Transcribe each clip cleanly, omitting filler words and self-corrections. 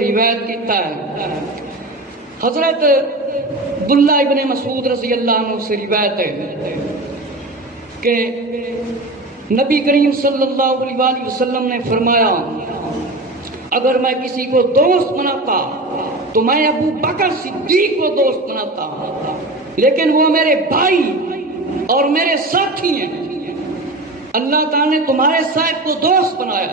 روایت کیتا ہے حضرت عبداللہ ابن مسعود رضی اللہ عنہ سے روایت ہے کہ نبی کریم صلی اللہ علیہ وآلہ وسلم نے فرمایا اگر میں کسی کو دوست بناتا تو میں ابو بکر صدیق کو دوست بناتا، لیکن وہ میرے بھائی اور میرے ساتھی ہیں، اللہ تعالیٰ نے تمہارے صاحب کو دوست بنایا۔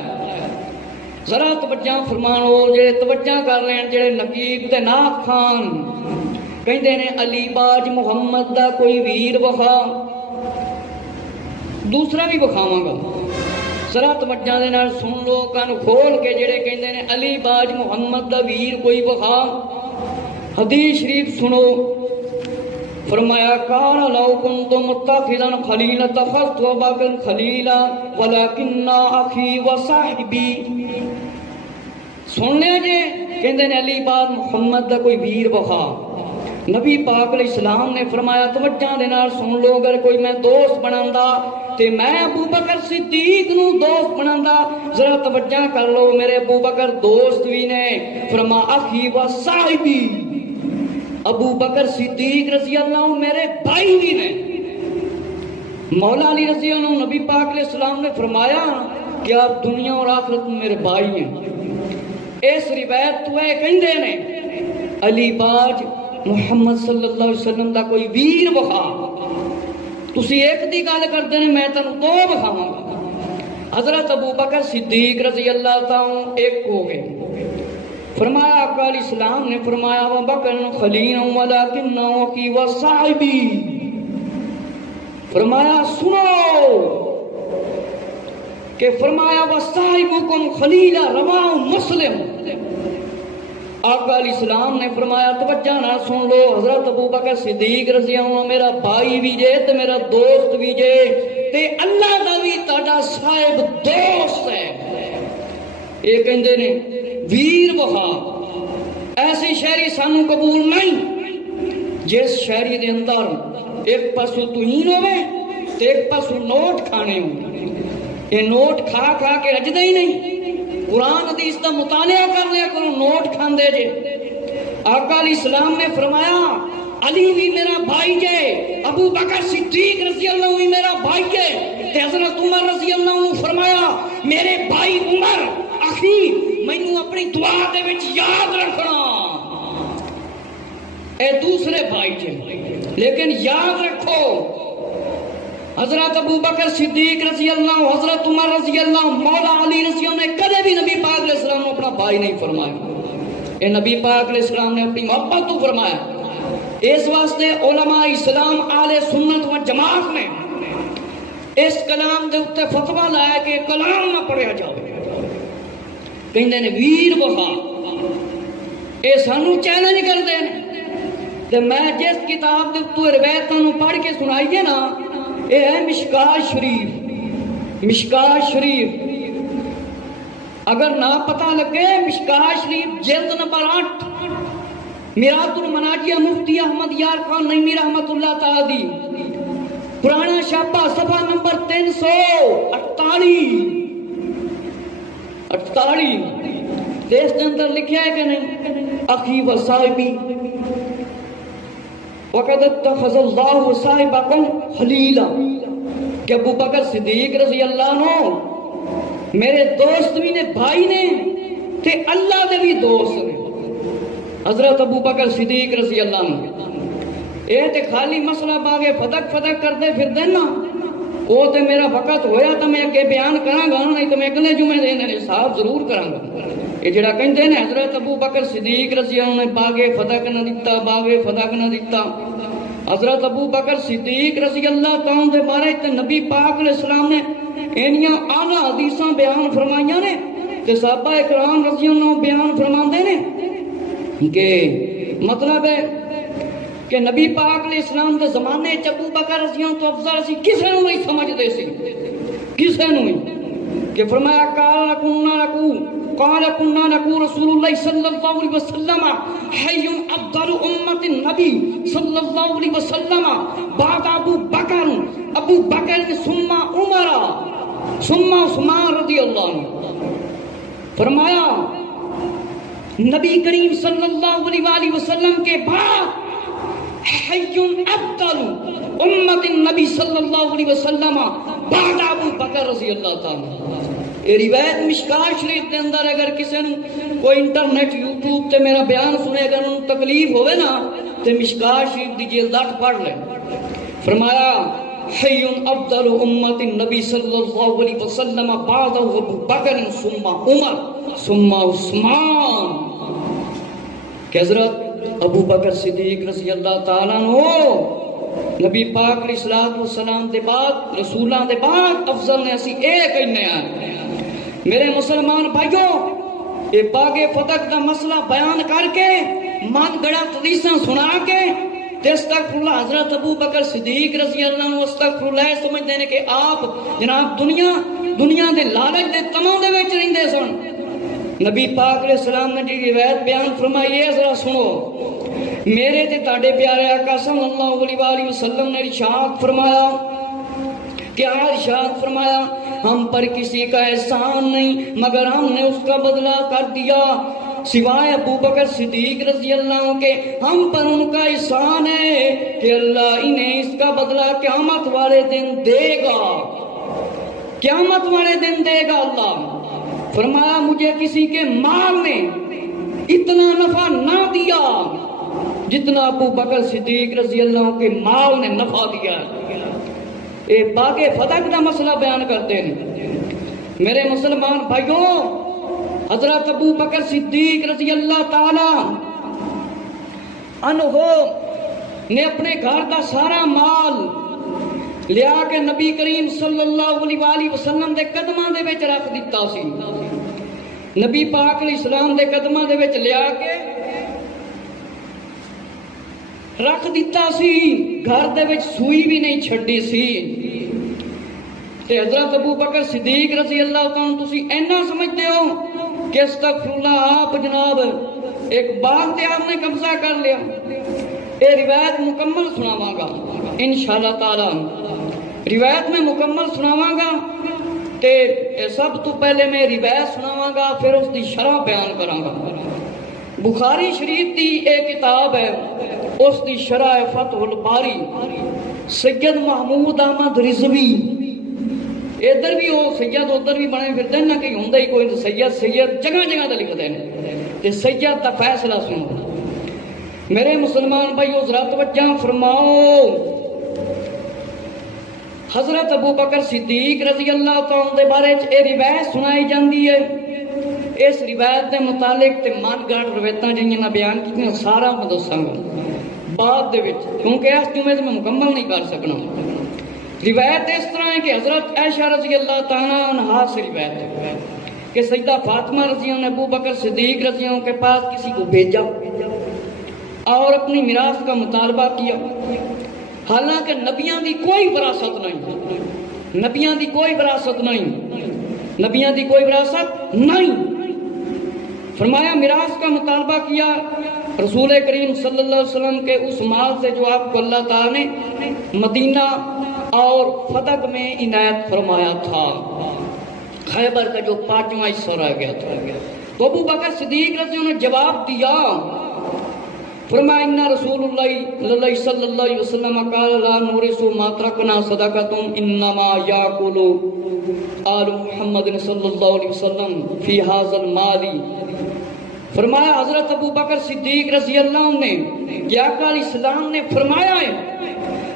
ذرا توجہ فرمانو، جڑے توجہ کر رہے ہیں، جڑے نقیب تے ناک خان کہندے نے علی باج محمد دا کوئی ویر وخا، دوسرا بھی بخاواں گا، ذرا توجہ دے نال سن لو، کان کھول کے، جڑے کہندے نے علی باج محمد دا ویر کوئی بخا، حدیث شریف سنو۔ فرمایا کان لو کنت متخذا خلیلا اتخذت ابا بکر خلیلا ولکن اخی و صاحبی۔ سننے جے کہندے نے علی باج محمد دا کوئی ویر بخا، نبی پاک علیہ السلام نے فرمایا توجہ دے نال سن لو، اگر کوئی میں دوست بناندا تے میں ابو بکر صدیق نو دوست بناندا، ذرا توجہ کر لو، میرے ابو بکر دوست بھی نے، فرما اخی و صاحبی، ابو بکر صدیق رضی اللہ عنہ میرے بھائی بھی نے۔ مولا علی رضی اللہ عنہ نبی پاک علیہ السلام نے فرمایا کہ آپ دنیا اور آخرت میں میرے بھائی ہیں۔ اس روایت تو ہے کہندے نے علی باج محمد صلی اللہ علیہ وسلم دا کوئی ویر بخا، تسی ایک دی گل کردے نے، میں تانوں دو بخاواں گا۔ حضرت ابو بکر صدیق رضی اللہ تعالی ایک ہو گئے۔ فرمایا آقا علیہ السلام نے فرمایا ابو بکر خلیل ولکن اخی و صاحبی، فرمایا سنو کہ فرمایا وصاحبکم خلیلا رواہ مسلم۔ آقا علیہ السلام نے فرمایا توجہ نہ سن لو، حضرت ابو بکر صدیق رضی اللہ عنہ میرا بھائی بھی جے تے میرا دوست بھی جے تے اللہ دا بھی تہاڈا صاحب دوست ہے۔ یہ کہندے نے ویر بخا، ایسی شہری سانو قبول نہیں جس شہری دے اندر ایک پاسو توہین ہوئے تے ایک پاسو نوٹ کھانے ہوں، یہ نوٹ کھا کھا کے رجدے ہی نہیں، قرآن حدیث دا مطالعہ کر لیا کرو، نوٹ کھاندے جے۔ آقا علیہ السلام نے فرمایا علی بھی میرا بھائی جے، ابو بکر صدیق رضی اللہ عنہ بھی میرا بھائی جے، تے حضرت عمر رضی اللہ عنہ فرمایا میرے بھائی عمر اخی مینوں اپنی دعا دے وچ یاد رکھنا، اے دوسرے بھائی جے، لیکن یاد رکھو حضرت ابو بکر صدیق رضی اللہ عنہ، حضرت عمر رضی اللہ عنہ، مولا علی رضی اللہ عنہ نے کدے بھی نبی پاک علیہ السلام کو اپنا بھائی نہیں فرمایا، یہ نبی پاک علیہ السلام نے اپنی محبت تو فرمایا۔ اس واسطے علماء اسلام اہل سنت و جماعت نے اس کلام دے اوتے فتویٰ لایا کہ کلام نہ پڑھیا جاوے، کہندے نے ویر بخا، اے سانو چیلنج کردے نے، تے میں جس کتاب دے اوتے روایتاں نو پڑھ کے سنائیے نا، اے ہے مشکات شریف۔ مشکات شریف اگر نہ پتہ لگے، مشکات شریف جلد نمبر 8، میرات المناجیہ مفتی احمد یار خان نعیمی رحمت اللہ تعالی دی، پرانا شاپا صفحہ نمبر 348 اس کے اندر لکھا ہے کہ نہیں اخی و صاحبی وقد اتخذ اللہ صاحبکم خلیلا، کہ ابو بکر صدیق رضی اللہ عنہ میرے دوست بھی نے، بھائی نے تے اللہ دے بھی دوست نے۔ حضرت ابو بکر صدیق رضی اللہ عنہ اے تے خالی مسئلہ باغے فتق کرتے پھر دینا، وہ تے میرا وقت ہویا تو میں اگے بیان کراں گا، نہیں تو میں اگلے جمعے دے حساب ضرور کراں گا۔ یہ جڑا کہندے نے حضرت ابو بکر صدیق رضی اللہ عنہ نے باغے فتق نہ دتا، باغے فتق نہ دتا، حضرت ابو بکر صدیق رضی اللہ تعالیٰ دے بارے تے نبی پاک علیہ السلام نے اینیاں اعلیٰ حدیثاں بیان فرمائیاں نے، تے صحابہ اکرام رضی اللہ عنہ بیان فرماندے نے کہ مطلب ہے کہ نبی پاک علیہ السلام دے زمانے ابو بکر رضی اللہ تو افضل سی، کسے نو نہیں سمجھدے سی، کسے نو نہیں، کہ فرمایا قال كنا نقول رسول اللہ صلی اللہ علیہ وسلم حی افضل امت النبی صلی اللہ علیہ وسلم بعد ابو بکر ثم عمر ثم عثمان رضی اللہ عنہ۔ فرمایا نبی کریم صلی اللہ علیہ وآلہ وسلم کے بعد حی افضل امت النبی صلی اللہ علیہ وسلم بعد ابو بکر رضی اللہ تعالی. یہ روایت مشکات شریف کے اندر اگر کسی نے کوئی انٹرنیٹ یوٹیوب تے میرا بیان سنے اگر انہوں تکلیف ہوئے نا تو مشکات شریف دی جلد 8 پڑھ لیں. فرمایا حی افضل امت النبی صلی اللہ علیہ وسلم بعد ابو بکر ثم عمر ثم عثمان. کہ حضرت ابو بکر صدیق رضی اللہ تعالیٰ عنہ نبی پاک علیہ الصلوۃ والسلام دے بعد رسولاں دے بعد افضل نے اسی ایک کہنے ہیں. میرے مسلمان بھائیوں یہ باغ فتح دا مسئلہ بیان کر کے من گڑا حدیثاں سنا کے استغفر اللہ حضرت ابو بکر صدیق رضی اللہ عنہ استغفر اللہ سمجھتے ہیں کہ آپ جناب دنیا دے لالچ دے تمام دے وچ رہندے سن. نبی پاک علیہ السلام نے جی روایت بیان فرمائی ہے ذرا سنو. میرے تے تاڑے پیارے آقا صلی اللہ علیہ وآلہ وسلم نے ارشاد فرمایا کیا ارشاد فرمایا ہم پر کسی کا احسان نہیں مگر ہم نے اس کا بدلہ کر دیا سوائے ابو بکر صدیق رضی اللہ عنہ کے ہم پر ان کا احسان ہے کہ اللہ انہیں اس کا بدلہ قیامت والے دن دے گا. قیامت والے دن دے گا اللہ. فرمایا مجھے کسی کے مال نے اتنا نفع نہ دیا جتنا ابو بکر صدیق رضی اللہ عنہ کے مال نے نفع دیا. اے باغ فتح کا مسئلہ بیان کرتے ہیں. میرے مسلمان بھائیوں حضرت ابو بکر صدیق رضی اللہ تعالی عنہ نے اپنے گھر کا سارا مال لیا کے نبی کریم صلی اللہ علیہ وآلہ وسلم دے قدماں دے وچ رکھ دیتا سی. نبی پاک علیہ السلام دے قدماں دے وچ لیا کے رکھ دیتا سی. گھر دے وچ سوئی بھی نہیں چھڈی سی. تے حضرت ابو بکر صدیق رضی اللہ تعالیٰ تسی اینا سمجھتے ہو کہ استغفر اللہ آپ جناب ایک باغ تے آپ نے قبضہ کر لیا. اے روایت مکمل سناواں گا انشاءاللہ تعالی. روایت میں مکمل سناواں گا تے سب تو پہلے میں روایت سناواں گا پھر اس دی شرح بیان کراں گا. بخاری شریف دی ایک کتاب ہے اس دی شرح فتح الباری سید محمود احمد رضوی ادھر بھی ہو سید ادھر بھی بنے پھرتے ہیں نہ کہیں ہوں ہی کوئی سید جگہ جگہ تے لکھتے ہیں تے سید دا فیصلہ سنو. میرے مسلمان بھائیو ذرا توجہ فرماؤ. حضرت ابو بکر صدیق رضی اللہ تعالیٰ دے بارے اے روایت سنائی جاندی ہے. اس روایت کے متعلق تے من گڑ روایتاں جنہاں میں بیان کیتیاں سارا میں دساں گا بعد دے وچ کیونکہ اس جمعے میں مکمل نہیں کر سکنا. روایت اس طرح ہے کہ حضرت عائشہ رضی اللہ تعالیٰ عنہا سے روایت ہے کہ سیدہ فاطمہ رضی اللہ عنہ نے ابو بکر صدیق رضی اللہ عنہ کے پاس کسی کو بھیجا اور اپنی میراث کا مطالبہ کیا. حالانکہ نبیاں دی کوئی وراثت نہیں, نبیاں دی کوئی وراثت نہیں, نبیاں دی کوئی وراثت نہیں. فرمایا میراث کا مطالبہ کیا. رسول کریم صلی اللہ علیہ وسلم کے اس مال سے جو آپ کو اللہ تعالیٰ نے مدینہ اور فتح میں عنایت فرمایا تھا, خیبر کا جو 5واں حصہ رہ گیا تھا, تو ابو بکر صدیق رضی اللہ عنہ نے جواب دیا. فرمایا ان رسول اللہ صلی اللہ علیہ وسلم قال لا نورث ما ترکنا صدقۃ انما یاکل آل محمد صلی اللہ علیہ وسلم فی ھذا المال. فرمایا حضرت ابو بکر صدیق رضی اللہ عنہ نے کہ آقا علیہ السلام نے فرمایا ہے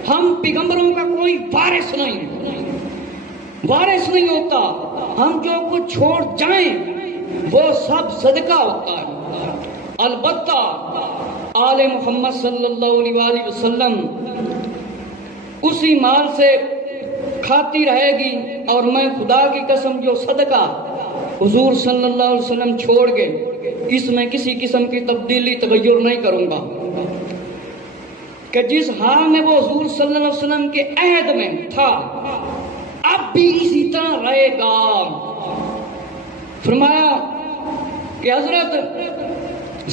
ہم پیغمبروں کا کوئی وارث نہیں ہوتا, ہم جو کچھ چھوڑ جائیں وہ سب صدقہ ہوتا ہے. البتہ آل محمد صلی اللہ علیہ وآلہ وسلم اسی مال سے کھاتی رہے گی اور میں خدا کی قسم جو صدقہ حضور صلی اللہ علیہ وسلم چھوڑ گئے اس میں کسی قسم کی تبدیلی تغیر نہیں کروں گا کہ جس حال میں وہ حضور صلی اللہ علیہ وسلم کے عہد میں تھا اب بھی اسی طرح رہے گا. فرمایا کہ حضرت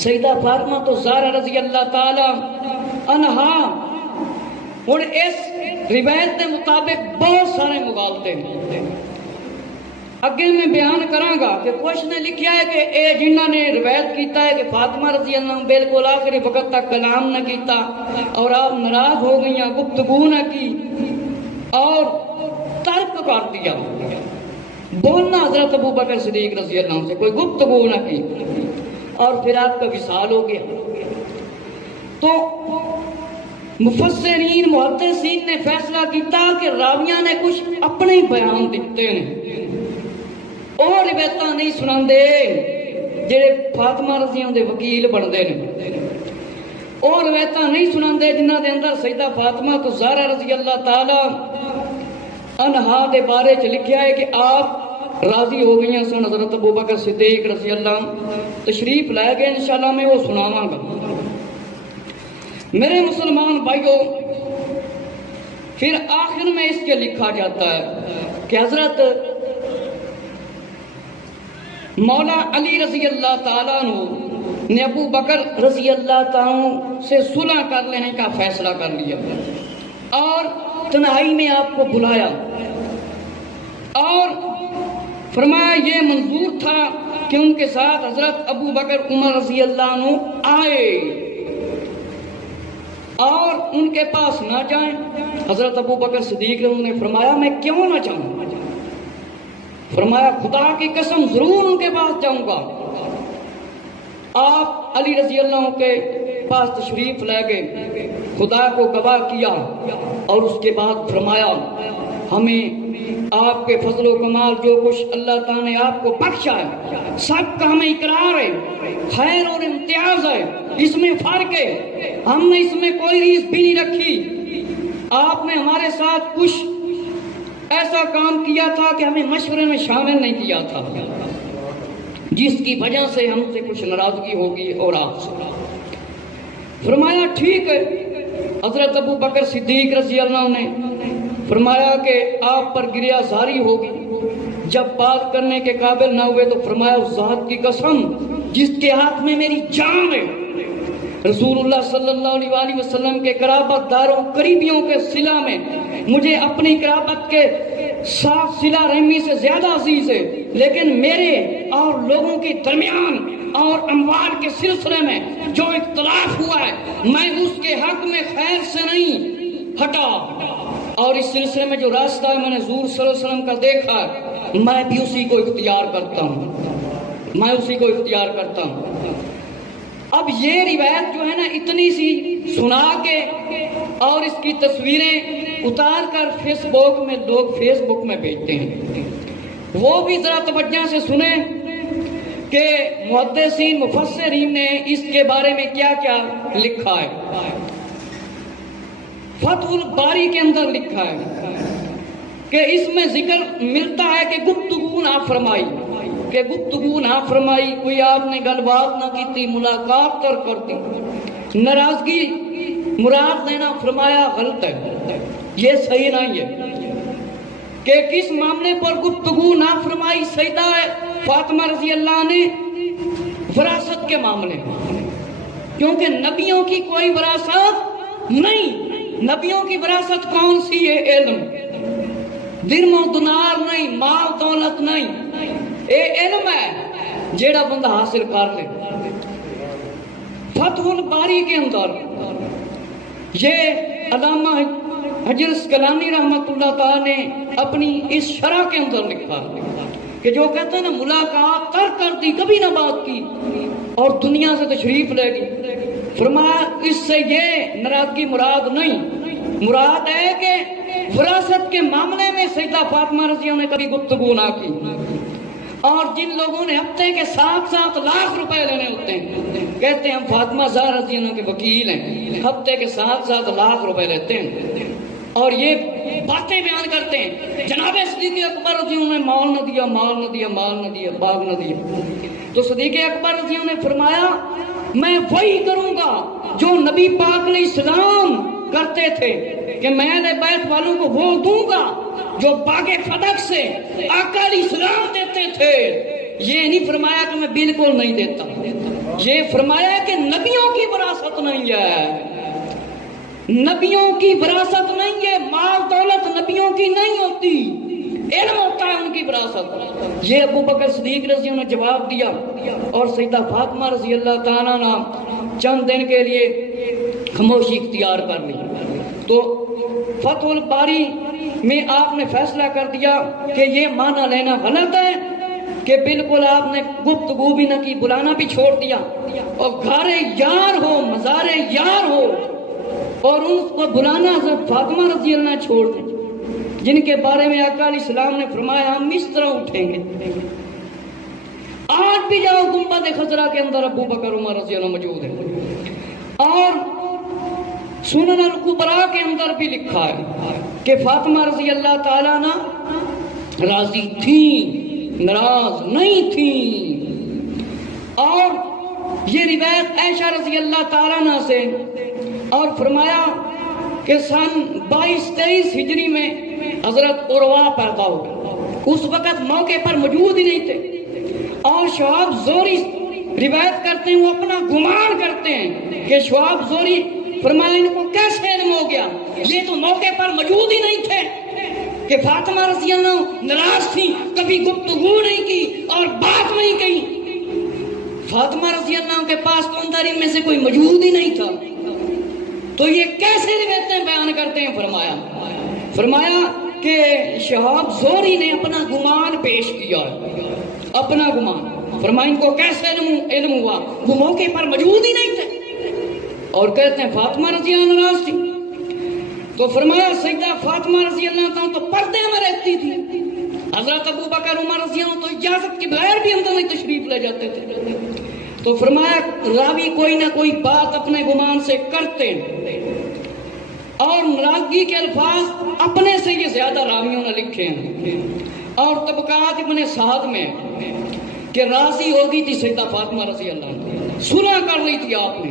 سیدہ فاطمہ تو زہرا رضی اللہ تعالی عنہا اور اس روایت کے مطابق بہت سارے مغالطے ہیں. اگے میں بیان کراں گا کہ کچھ نے لکھیا ہے کہ اے جنہاں نے روایت کیتا ہے کہ فاطمہ رضی اللہ عنہ بالکل آخری وقت تک کلام نہ کیتا اور آپ ناراض ہو گئیں، گفتگو نہ کی اور ترک کر دیا، بولنا حضرت ابو بکر صدیق رضی اللہ عنہ سے کوئی گفتگو نہ کی، اور پھر آپ کا وصال ہو گیا۔ تو مفسرین محدثین نے فیصلہ کیتا کہ راویاں نے کچھ اپنے ہی بیان دیتے ہیں، اور روایتاں نہیں سناندے جڑے فاطمہ رضی اللہ عنہ دے وکیل بندے نے، اور روایتاں نہیں سناندے جنہاں دے اندر سیدہ فاطمہ تو زہرا رضی اللہ تعالی عنہا دے بارے چ لکھیا ہے کہ آپ راضی ہو گئی سن حضرت ابو بکر صدیق رضی اللہ عنہ تشریف لائے گئے، انشاءاللہ میں وہ سناواں گا۔ میرے مسلمان بھائیوں، پھر آخر میں اس کے لکھا جاتا ہے کہ حضرت مولا علی رضی اللہ تعالیٰ نے ابو بکر رضی اللہ تعالیٰ سے صلح کر لینے کا فیصلہ کر لیا اور تنہائی میں آپ کو بلایا اور فرمایا یہ منظور تھا کہ ان کے ساتھ حضرت ابو بکر عمر رضی اللہ عنہ آئے اور ان کے پاس نہ جائیں۔ حضرت ابو بکر صدیق نے فرمایا میں کیوں نہ جاؤں؟ فرمایا خدا کی قسم ضرور ان کے پاس جاؤں گا۔ آپ علی رضی اللہ عنہ کے پاس تشریف لے گئے، خدا کو گواہ کیا اور اس کے بعد فرمایا ہمیں آپ کے فضل و کمال جو کچھ اللہ تعالیٰ نے آپ کو بخشا ہے سب کا ہمیں اقرار ہے، خیر اور امتیاز ہے، اس میں فرق ہے، ہم نے اس میں کوئی ریس بھی نہیں رکھی۔ آپ نے ہمارے ساتھ کچھ ایسا کام کیا تھا کہ ہمیں مشورے میں شامل نہیں کیا تھا، جس کی وجہ سے ہم سے کچھ ناراضگی ہوگی اور آپ سے۔ فرمایا ٹھیک ہے۔ حضرت ابو بکر صدیق رضی اللہ عنہ نے فرمایا کہ آپ پر گریہ زاری ہوگی۔ جب بات کرنے کے قابل نہ ہوئے تو فرمایا اس ذات کی قسم جس کے ہاتھ میں میری جان ہے، رسول اللہ صلی اللہ علیہ وآلہ وسلم کے قرابت داروں قریبیوں کے صلہ میں مجھے اپنی قرابت کے ساتھ صلہ رحمی سے زیادہ عزیز ہے، لیکن میرے اور لوگوں کے درمیان اور اموال کے سلسلے میں جو اختلاف ہوا ہے میں اس کے حق میں خیر سے نہیں ہٹا، اور اس سلسلے میں جو راستہ ہے میں نے حضور صلی اللہ علیہ وسلم کا دیکھا ہے میں بھی اسی کو اختیار کرتا ہوں، میں اسی کو اختیار کرتا ہوں۔ اب یہ روایت جو ہے نا اتنی سی سنا کے اور اس کی تصویریں اتار کر فیس بک میں بھیجتے ہیں، وہ بھی ذرا توجہ سے سنیں کہ محدثین مفسرین نے اس کے بارے میں کیا کیا لکھا ہے۔ فتح الباری کے اندر لکھا ہے کہ اس میں ذکر ملتا ہے کہ گفتگو نہ فرمائی، کہ گفتگو نہ فرمائی، کوئی آپ نے گل بات نہ کی تھی، ملاقات تر کرتی، ناراضگی مراد لینا فرمایا غلط ہے، یہ صحیح نہیں ہے کہ کس معاملے پر گفتگو نہ فرمائی۔ سیدہ فاطمہ رضی اللہ نے وراثت کے معاملے میں، کیونکہ نبیوں کی کوئی وراثت نہیں، نبیوں کی وراثت کون سی ہے؟ علم، درم و دینار نہیں، مال دولت نہیں، اے علم ہے جیڑا بندہ حاصل کر لے۔ فتح الباری کے اندر یہ علامہ حجر اسقلانی رحمۃ اللہ تعالی نے اپنی اس شرح کے اندر لکھا کہ جو کہتے ہیں نا ملاقات ترک کر دی، کبھی نہ بات کی اور دنیا سے تشریف لے گئی، فرمایا اس سے یہ ناراضگی مراد نہیں، مراد ہے کہ وراثت کے معاملے میں سیدہ فاطمہ رضی اللہ نے کبھی گفتگو نہ کی، اور جن لوگوں نے ہفتے کے 7-7 لاکھ روپے لینے ہوتے ہیں، کہتے ہیں ہم فاطمہ زہرا رضی اللہ کے وکیل ہیں، ہفتے کے 7-7 لاکھ روپے لیتے ہیں اور یہ باتیں بیان کرتے ہیں جناب صدیق اکبر رضی اللہ نے مال نہ دیا، مال نہ دیا، مال نہ دیا، باغ نہ دیا۔ تو صدیق اکبر رضی اللہ نے فرمایا میں وہی کروں گا جو نبی پاک علیہ السلام کرتے تھے کہ میں اہل بیت والوں کو وہ دوں گا جو باغ فدق سے آقا علیہ السلام دیتے تھے۔ یہ نہیں فرمایا کہ میں بالکل نہیں دیتا، یہ فرمایا کہ نبیوں کی وراثت نہیں ہے، نبیوں کی وراثت نہیں ہے، مال دولت نبیوں کی نہیں ہوتی، علم ہوتا ہے ان کی وراثت. یہ ابو بکر صدیق رضی اللہ عنہ نے جواب دیا اور سیدہ فاطمہ رضی اللہ تعالیٰ نے چند دن کے لیے خاموشی اختیار کر لی. تو فتح الباری میں آپ نے فیصلہ کر دیا کہ یہ معنی لینا غلط ہے کہ بالکل آپ نے گفتگو بھی نہ کی، بلانا بھی چھوڑ دیا، اور گھر یار ہو، مزار یار ہو، اور ان کو بلانا حضرت فاطمہ رضی اللہ عنہ چھوڑ دیں جن کے بارے میں آقا علیہ السلام نے فرمایا ہم اس طرح اٹھیں گے. آج بھی جاؤ گنبد خضرا کے اندر ابو بکر عمر رضی اللہ عنہ موجود ہے، اور سنن الکبریٰ کے اندر بھی لکھا ہے کہ فاطمہ رضی اللہ تعالیٰ عنہ راضی تھیں، ناراض نہیں تھیں. اور یہ روایت عائشہ رضی اللہ تعالیٰ عنہ سے، اور فرمایا کہ سن 22-23 ہجری میں حضرت عروہ پیدا ہو، اس وقت موقع پر موجود ہی نہیں تھے. اور شہاب زوری روایت کرتے ہیں، وہ اپنا گمان کرتے ہیں کہ شہاب زوری فرمایا ان کو کیسے علم ہو گیا، یہ تو موقع پر موجود ہی نہیں تھے کہ فاطمہ رضی اللہ عنہ ناراض تھی، کبھی گفتگو نہیں کی اور بات نہیں کی. فاطمہ رضی اللہ عنہ کے پاس تو اندر ان میں سے کوئی موجود ہی نہیں تھا، تو یہ کیسے روایتیں بیان کرتے ہیں؟ فرمایا کہ شہاب زوری نے اپنا گمان پیش کیا، اپنا گمان. فرمایا ان کو کیسے علم ہوا، وہ موقع پر موجود ہی نہیں تھے، اور کہتے ہیں فاطمہ رضی اللہ عنہ ناراض تھی. تو فرمایا سیدہ فاطمہ رضی اللہ عنہ تو پردے میں رہتی تھی، حضرت ابو بکر عمر رضی اللہ عنہ تو اجازت کے بغیر بھی اندر نہیں تشریف لے جاتے تھے. تو فرمایا راوی کوئی نہ کوئی بات اپنے گمان سے کرتے ہیں، اور ناراضگی کے الفاظ اپنے سے یہ زیادہ راویوں نے لکھے ہیں. اور طبقات ابن سعد میں کہ راضی ہوگی تھی سیدہ فاطمہ رضی اللہ عنہ، صلح کر رہی تھی آپ نے.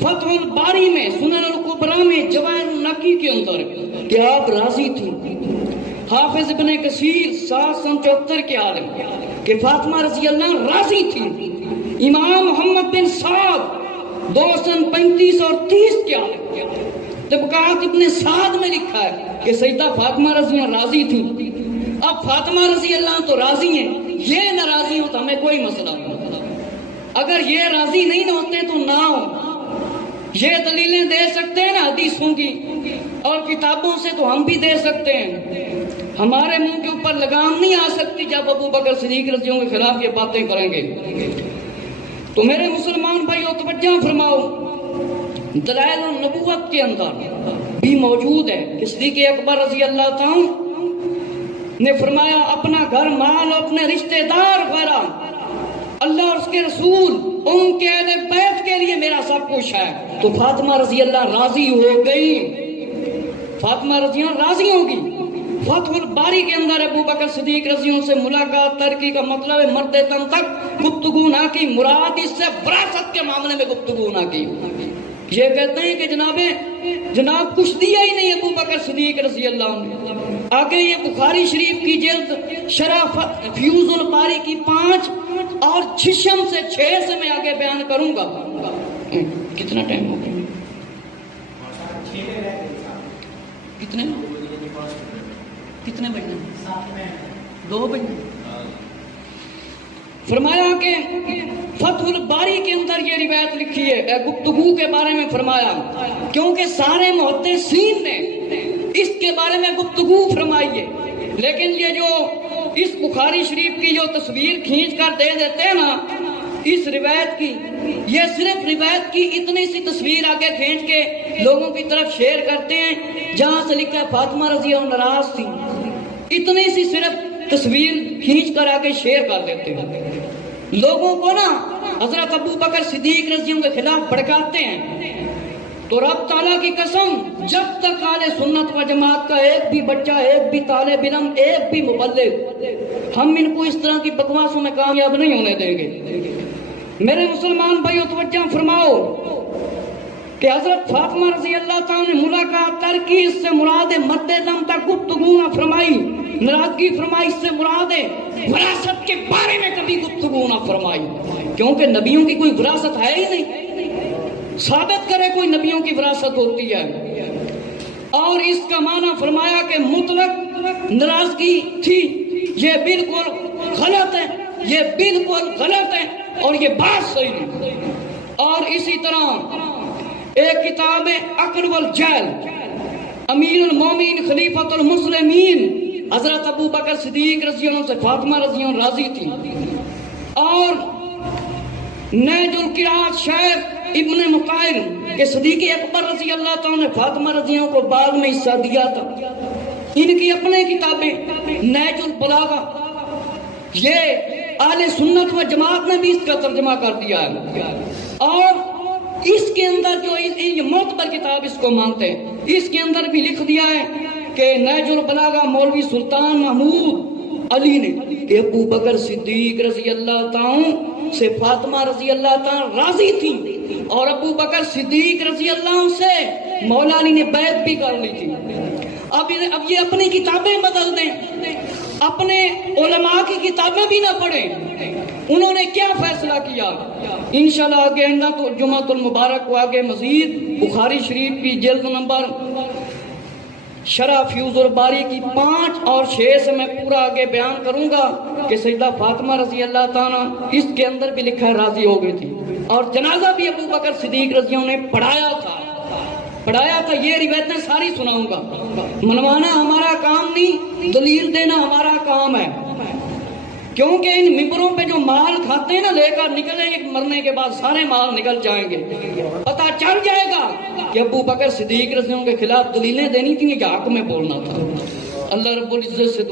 فتح الباری میں، سنن الکبریٰ میں، جواہر النقی کے اندر کہ آپ راضی تھی. حافظ ابن کثیر 774 کے عالم کہ فاطمہ رضی اللہ راضی تھی. امام محمد بن سعد 235 اور 30 کے عالم طبقات ابن سعد میں لکھا ہے کہ سیدہ فاطمہ رضی اللہ راضی تھی. اب فاطمہ رضی اللہ تو راضی ہیں، یہ ناراضی ہو تو ہمیں کوئی مسئلہ نہیں. اگر یہ راضی نہیں ہوتے تو نہ ہو. یہ دلیلیں دے سکتے ہیں نا حدیثوں کی اور کتابوں سے، تو ہم بھی دے سکتے ہیں. ہمارے منہ کے اوپر لگام نہیں آ سکتی جب ابو بکر صدیق رضی اللہ عنہ کے خلاف یہ باتیں کریں گے. تو میرے مسلمان بھائیو توجہ فرماؤ، دلائل النبوت کے اندر بھی موجود ہے کہ صدیق اکبر رضی اللہ تعالی نے فرمایا اپنا گھر مال، اپنے رشتہ دار وغیرہ، اللہ اور اس کے رسول، ان کے اہل بیت کے لیے میرا سب کچھ ہے. تو فاطمہ رضی اللہ راضی ہو گئی، فاطمہ رضی اللہ راضی ہوگی. فتح الباری کے اندر ابو بکر صدیق رضی اللہ سے ملاقات ترکی کا مطلب ہے مرد دم تک گفتگو نہ کی، مراد اس سے وراثت کے معاملے میں گفتگو نہ کی. یہ کہتے ہیں کہ جناب کچھ دیا ہی نہیں ابو بکر صدیق رضی اللہ عنہ. آگے یہ بخاری شریف کی جلد شرح فیوز الباری کی 5 اور چھشم سے 6 سے میں آگے بیان کروں گا. کتنا ٹائم ہو گیا؟ کتنے بجے؟ 2 بجے. فرمایا کہ فتح الباری کے اندر یہ روایت لکھی ہے گفتگو کے بارے میں. فرمایا کیونکہ سارے محدثین نے اس کے بارے میں گفتگو فرمائی ہے، لیکن یہ جو اس بخاری شریف کی جو تصویر کھینچ کر دے دیتے ہیں نا اس روایت کی، یہ صرف روایت کی اتنی سی تصویر آگے کھینچ کے لوگوں کی طرف شیئر کرتے ہیں جہاں سے لکھا ہے فاطمہ رضی اللہ ناراض تھی. اتنی سی صرف تصویر کھینچ کر آگے شیئر کر دیتے ہیں، لوگوں کو نا حضرت ابو بکر صدیق رضی اللہ کے خلاف بھڑکاتے ہیں. تو رب تعالیٰ کی قسم جب تک اہل سنت و جماعت کا ایک بھی بچہ، ایک بھی طالب علم، ایک بھی مبلغ، ہم ان کو اس طرح کی بکواسوں میں کامیاب نہیں ہونے دیں گے. میرے مسلمان بھائیو توجہ فرماؤ کہ حضرت فاطمہ رضی اللہ تعالیٰ نے ملاقات ترکی، اس سے مراد مد دم تک گفتگو نہ فرمائی، ناراضگی فرمائی، اس سے مراد وراثت کے بارے میں کبھی گفتگو نہ فرمائی، کیونکہ نبیوں کی کوئی وراثت ہے ہی نہیں. ثابت کرے کوئی نبیوں کی وراثت ہوتی ہے. اور اس کا معنی فرمایا کہ مطلق وقت ناراضگی تھی، یہ بالکل غلط ہے، یہ بالکل غلط ہے اور یہ بات صحیح نہیں۔ اور اسی طرح ایک کتاب عقل والجہل، امیر المومنین خلیفۃ المسلمین حضرت ابو بکر صدیق رضی اللہ عنہ سے فاطمہ رضی اللہ عنہ راضی تھی، اور نیج القراءات شیخ ابن مقائر کہ صدیق اکبر رضی اللہ تعالیٰ نے فاطمہ رضی اللہ عنہ کو بعد میں حصہ دیا تھا، ان کی اپنے کتابیں نیج البلاغہ، یہ اہل سنت و جماعت نے بھی اس کا ترجمہ کر دیا ہے، اور اس کے اندر جو یہ معتبر کتاب اس کو مانتے ہیں، اس کے اندر بھی لکھ دیا ہے کہ نیج البلاغہ مولوی سلطان محمود علی نے کہ ابو بکر صدیق رضی اللہ تعالیٰ سے فاطمہ رضی اللہ تعالیٰ راضی تھی، اور ابو بکر صدیق رضی اللہ عنہ سے مولا علی نے بیعت بھی کر لی تھی۔ اب یہ اپنی کتابیں بدل دیں، اپنے علماء کی کتابیں بھی نہ پڑھیں، انہوں نے کیا فیصلہ کیا؟ انشاءاللہ آگے تو جمعۃ المبارک کو آگے مزید بخاری شریف کی جلد نمبر شرح فیوز الباری کی 5 اور 6 سے میں پورا آگے بیان کروں گا کہ سیدہ فاطمہ رضی اللہ تعالیٰ اس کے اندر بھی لکھا ہے راضی ہو گئی تھی، اور جنازہ بھی ابو بکر صدیق رضی اللہ عنہ نے پڑھایا تھا۔ یہ روایتیں ساری سناؤں گا، منوانا ہمارا کام نہیں، دلیل دینا ہمارا کام ہے، کیونکہ ان ممبروں پہ جو مال کھاتے ہیں نا لے کر نکلیں گے، مرنے کے بعد سارے مال نکل جائیں گے، پتہ چل جائے گا کہ ابو بکر صدیق رضی اللہ عنہ کے خلاف دلیلیں دینی تھیں یا حق میں بولنا تھا۔ اللہ رب العزت سے